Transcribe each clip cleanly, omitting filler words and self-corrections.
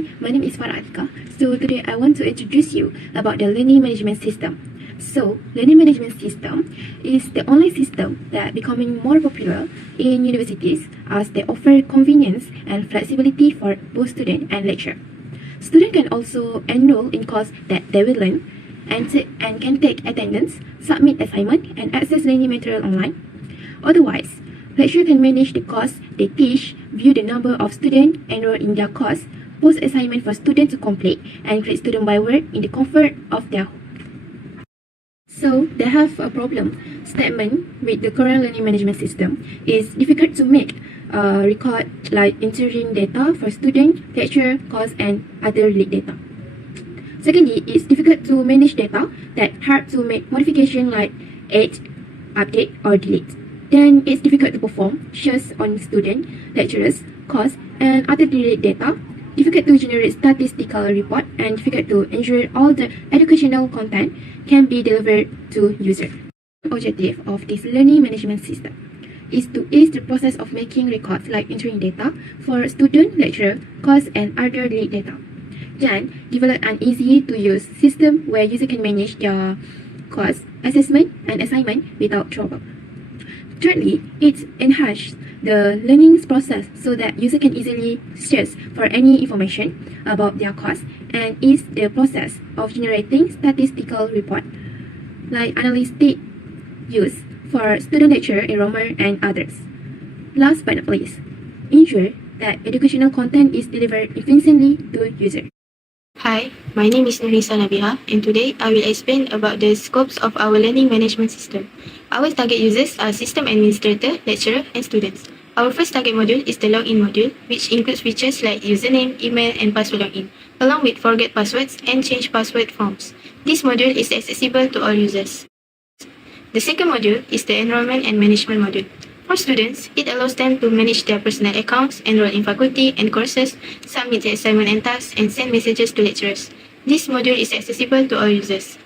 Hi, my name is Farah Atika. So today I want to introduce you about the learning management system. So, learning management system is the only system that becoming more popular in universities as they offer convenience and flexibility for both student and lecturer. Students can also enroll in course that they will learn and can take attendance, submit assignment, and access learning material online. Otherwise, lecturer can manage the course they teach, view the number of students enrolled in their course, post assignment for students to complete, and create student by word in the comfort of their home. So they have a problem statement with the current learning management system. It's difficult to make record like entering data for student, lecturer, course, and other related data. Secondly, it's difficult to manage data that hard to make modification like add, update, or delete. Then it's difficult to perform checks on student, lecturers, course, and other related data. Difficult to generate statistical report, and difficult to ensure all the educational content can be delivered to user. The objective of this learning management system is to ease the process of making records like entering data for student, lecturer, course, and other related data. Then develop an easy to use system where user can manage their course, assessment, and assignment without trouble. Thirdly, it enhances the learning process so that user can easily search for any information about their course and ease the process of generating statistical report like analytic use for student lecture enrollment and others. Last but not least, ensure that educational content is delivered efficiently to user. Hi, my name is Nurisa Nabiha, and today I will explain about the scopes of our learning management system. Our target users are system administrator, lecturer, and students. Our first target module is the login module, which includes features like username, email, and password login, along with forget passwords and change password forms. This module is accessible to all users. The second module is the enrollment and management module. For students, it allows them to manage their personal accounts, enroll in faculty and courses, submit their assignment and tasks, and send messages to lecturers. This module is accessible to all users.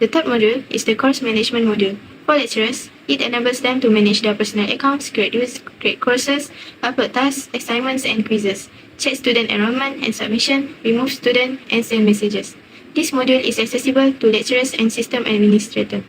The third module is the course management module. For lecturers, it enables them to manage their personal accounts, create courses, upload tasks, assignments, and quizzes, check student enrollment and submission, remove student, and send messages. This module is accessible to lecturers and system administrators.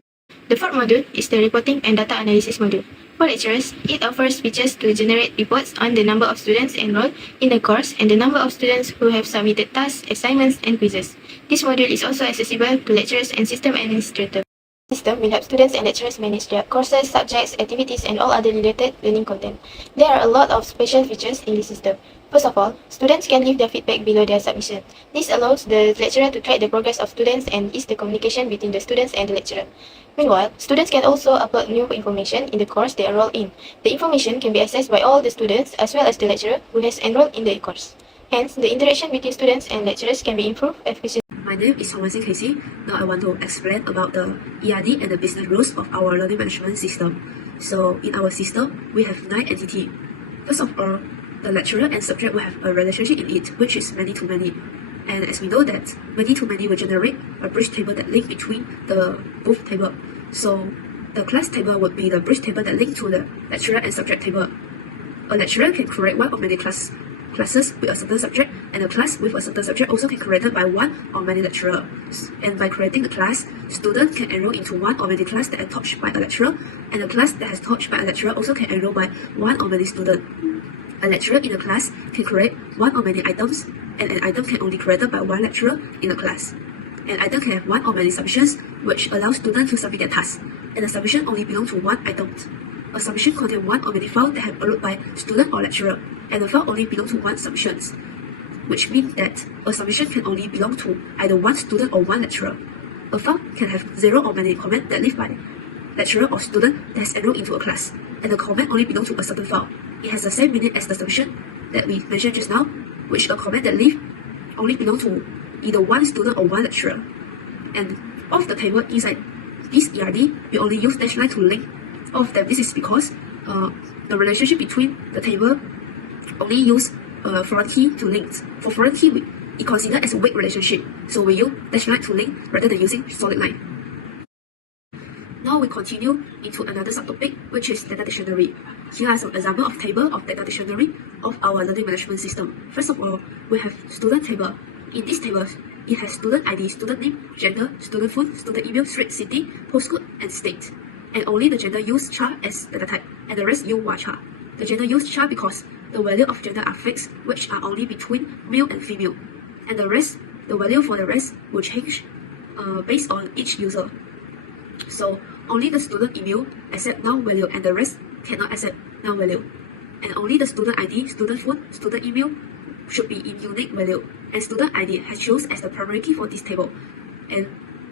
The fourth module is the reporting and data analysis module. For lecturers, it offers features to generate reports on the number of students enrolled in the course and the number of students who have submitted tasks, assignments, and quizzes. This module is also accessible to lecturers and system administrators. The system will help students and lecturers manage their courses, subjects, activities, and all other related learning content. There are a lot of special features in this system. First of all, students can leave their feedback below their submission. This allows the lecturer to track the progress of students and ease the communication between the students and the lecturer. Meanwhile, students can also upload new information in the course they enroll in. The information can be accessed by all the students as well as the lecturer who has enrolled in the course. Hence, the interaction between students and lecturers can be improved efficiently. My name is Thomasin Casey. Now I want to explain about the ERD and the business rules of our learning management system. So in our system, we have 9 entities. First of all, the lecturer and subject will have a relationship in it, which is many-to-many. And as we know that many-to-many will generate a bridge table that link between the both table. So the class table would be the bridge table that link to the lecturer and subject table. A lecturer can create one or many classes with a certain subject, and a class with a certain subject also can be created by one or many lecturers. And by creating a class, students can enroll into one or many classes that are taught by a lecturer, and a class that is taught by a lecturer also can enroll by one or many students. A lecturer in a class can create one or many items, and an item can only be created by one lecturer in a class. An item can have one or many submissions, which allows students to submit their tasks, and the submission only belongs to one item. A submission contains one or many files that have been uploaded by student or lecturer, and the file only belongs to one submission, which means that a submission can only belong to either one student or one lecturer. A file can have 0 or many comments that live by lecturer or student that has enrolled into a class, and the comment only belongs to a certain file. It has the same meaning as the submission that we mentioned just now, which a comment that leave only belongs to either one student or one lecturer. And of the table inside this ERD, we only use dash line to link all of them. This is because the relationship between the table only use foreign key to link. For foreign key, it considered as a weak relationship, so we use dash line to link rather than using solid line. Now we continue into another subtopic, which is data dictionary. Here are some examples of table of data dictionary of our learning management system. First of all, we have student table. In this table, it has student ID, student name, gender, student phone, student email, street, city, postcode, and state. And only the gender used char as data type, and the rest use varchar. The gender used char because the value of gender are fixed, which are only between male and female. And the value for the rest will change based on each user. So only the student email accept null value and the rest cannot accept null value. And only the student ID, student phone, student email should be in unique value. And student ID has chosen as the primary key for this table. And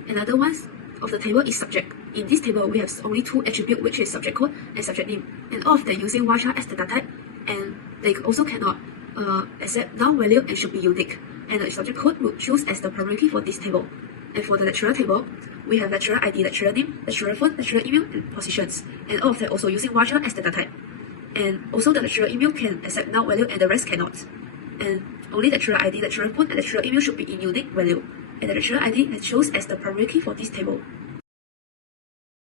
another one of the table is subject. In this table, we have only two attributes, which is subject code and subject name. And all of them using varchar as data type. And they also cannot accept null value and should be unique. And the subject code will choose as the primary key for this table. And for the lecturer table, we have lecturer ID, lecturer name, lecturer phone, lecturer email, and positions. And all of them also using varchar as data type. And also the lecturer email can accept null value and the rest cannot. And only lecturer ID, lecturer phone, and lecturer email should be in unique value. And the lecturer ID is chosen as the primary key for this table.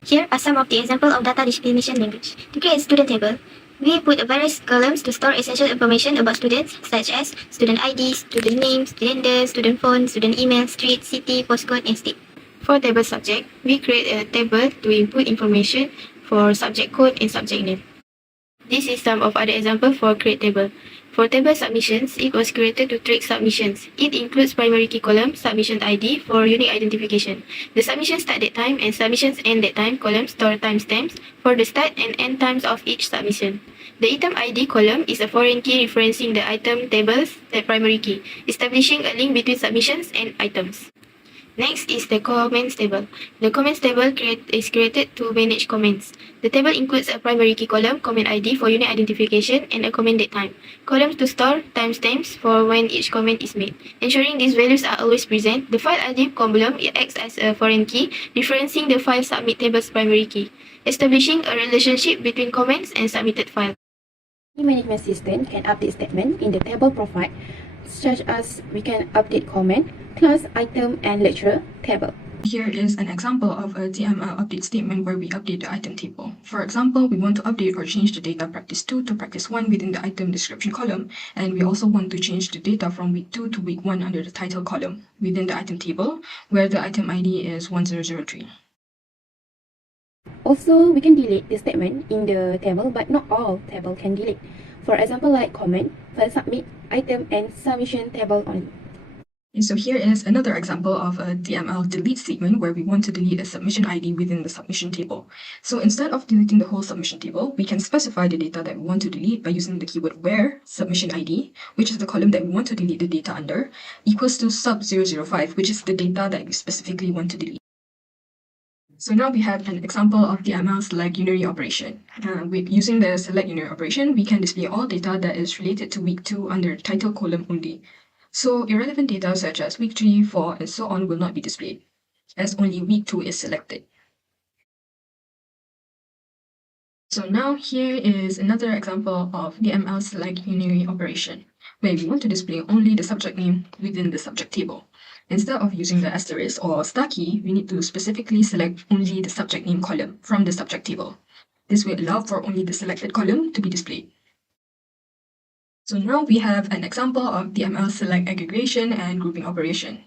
Here are some of the examples of data definition language. To create a student table, we put various columns to store essential information about students, such as student ID, student name, gender, student phone, student email, street, city, postcode, and state. For table subject, we create a table to input information for subject code and subject name. This is some of other examples for create table. For table submissions, it was created to track submissions. It includes primary key column, submission ID for unique identification. The submission start date time and submissions end date time column store timestamps for the start and end times of each submission. The item ID column is a foreign key referencing the item table's primary key, establishing a link between submissions and items. Next is the comments table. The comments table is created to manage comments. The table includes a primary key column, comment ID for unique identification, and a comment date time. Columns to store timestamps for when each comment is made. Ensuring these values are always present, the file ID column acts as a foreign key, referencing the file submit table's primary key, establishing a relationship between comments and submitted file. The management system can update statement in the table profile, such as we can update comment, class, item, and lecturer table. Here is an example of a DML update statement where we update the item table. For example, we want to update or change the data practice 2 to practice 1 within the item description column, and we also want to change the data from week 2 to week 1 under the title column within the item table, where the item ID is 1003. Also, we can delete the statement in the table, but not all table can delete. For example, like comment, file submit, item, and submission table only. And so here is another example of a DML delete statement where we want to delete a submission ID within the submission table. So instead of deleting the whole submission table, we can specify the data that we want to delete by using the keyword where submission ID, which is the column that we want to delete the data under, equals to sub005, which is the data that we specifically want to delete. So now we have an example of DML select unary operation. With using the select unary operation, we can display all data that is related to week 2 under the title column only. So irrelevant data such as week 3, 4, and so on will not be displayed, as only week 2 is selected. So now here is another example of DML select unary operation, where we want to display only the subject name within the subject table. Instead of using the asterisk or star key, we need to specifically select only the subject name column from the subject table. This will allow for only the selected column to be displayed. So now we have an example of DML select aggregation and grouping operation,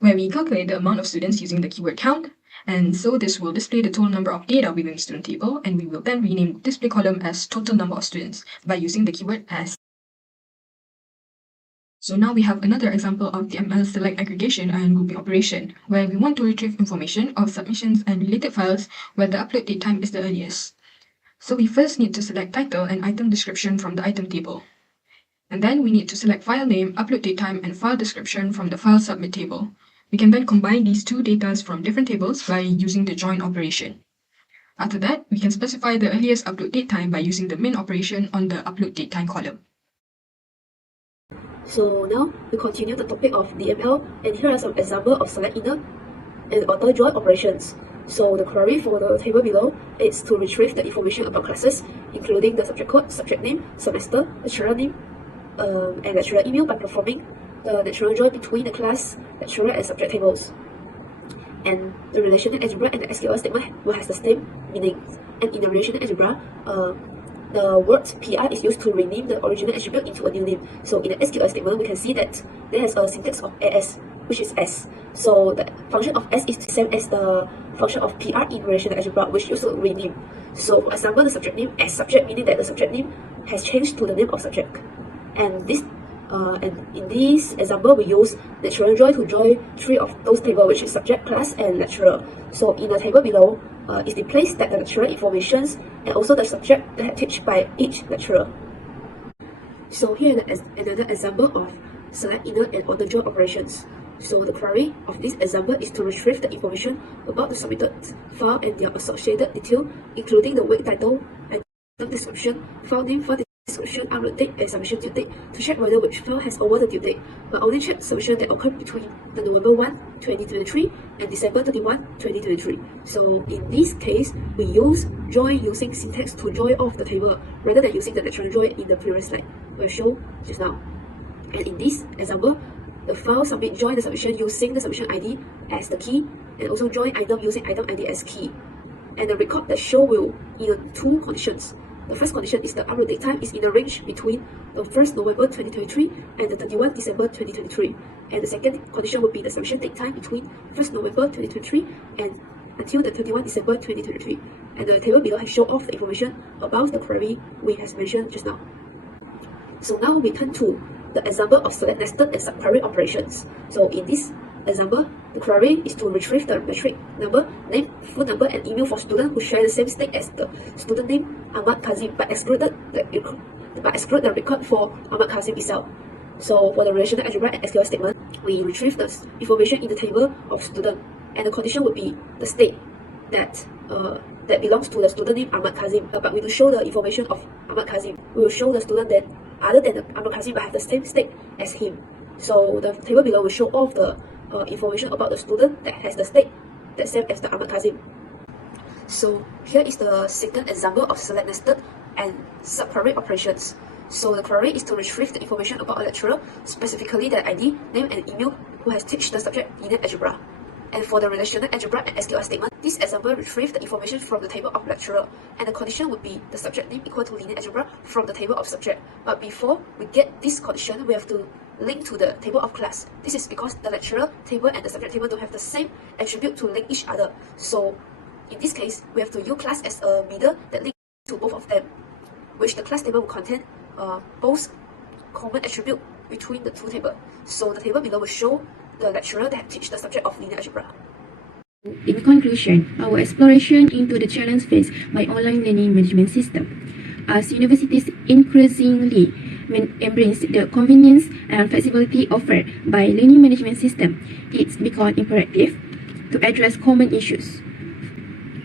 where we calculate the amount of students using the keyword count, and so this will display the total number of data within the student table, and we will then rename the display column as total number of students by using the keyword as. So now we have another example of DML select aggregation and grouping operation, where we want to retrieve information of submissions and related files where the upload date time is the earliest. So we first need to select title and item description from the item table. And then we need to select file name, upload date time, and file description from the file submit table. We can then combine these two data from different tables by using the join operation. After that, we can specify the earliest upload date time by using the min operation on the upload date time column. So now we continue the topic of DML, and here are some examples of select inner and outer join operations. So the query for the table below is to retrieve the information about classes, including the subject code, subject name, semester, lecturer name, and lecturer email by performing the natural join between the class, lecturer, and subject tables. and the relational algebra and the SQL statement will have the same meaning. And in the relational algebra, the word PR is used to rename the original attribute into a new name. So in the SQL statement, we can see that there has a syntax of AS, which is S. So the function of S is the same as the function of PR in relational algebra, which used to rename. So for example, the subject name as subject, meaning that the subject name has changed to the name of subject. And in this example, we use lecturer join to join three of those tables, which is subject, class, and lecturer. So in the table below, is the place that the lecturer informations and also the subject that taught by each lecturer. So here is another example of select inner and outer join operations. So the query of this example is to retrieve the information about the submitted file and their associated detail, including the weight title and description, file name, file description, upload date, and submission due date, to check whether which file has over the due date, but only check submission that occurred between the November 1, 2023 and December 31, 2023. So in this case, we use join using syntax to join off the table rather than using the lecturer join in the previous slide we showed just now. And in this example, the file submit join the submission using the submission ID as the key, and also join item using item ID as key. And the record that show will in two conditions. The first condition is the upload date time is in the range between the 1st November 2023 and the 31 December 2023. And the second condition would be the submission date time between 1st November 2023 and until the 31 December 2023. And the table below has shown off the information about the query we have mentioned just now. So now we turn to the example of select nested and subquery operations. So in this example, the query is to retrieve the metric number, name, phone number, and email for students who share the same state as the student name Ahmad Kazim, but exclude the record for Ahmad Kazim itself. So for the relational algebra and SQL statement, we retrieve the information in the table of student, and the condition would be the state that belongs to the student name Ahmad Kazim. But we will show the information of Ahmad Kazim. We will show the student that other than Ahmad Kazim but have the same state as him. So the table below will show all of the information about the student that has the state that's same as the Ahmad Kazim. So here is the second example of select nested and subquery operations. So the query is to retrieve the information about a lecturer, specifically their ID, name, and email, who has taught the subject linear algebra. And for the relational algebra and SQL statement, this example retrieves the information from the table of lecturer, and the condition would be the subject name equal to linear algebra from the table of subject. But before we get this condition, we have to link to the table of class. This is because the lecturer table and the subject table don't have the same attribute to link each other. So in this case, we have to use class as a middle that links to both of them, which the class table will contain both common attribute between the two tables. So the table below will show the lecturer that teach the subject of linear algebra. In conclusion, our exploration into the challenge faced by online learning management system, as universities increasingly embrace the convenience and flexibility offered by learning management system, it's become imperative to address common issues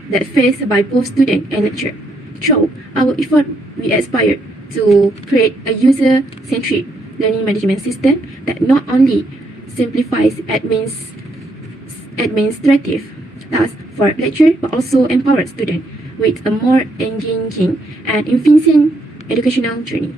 that faced by both student and lecturer. Through our effort, we aspire to create a user-centric learning management system that not only simplifies administrative tasks for lecturer but also empowers students with a more engaging and efficient educational journey.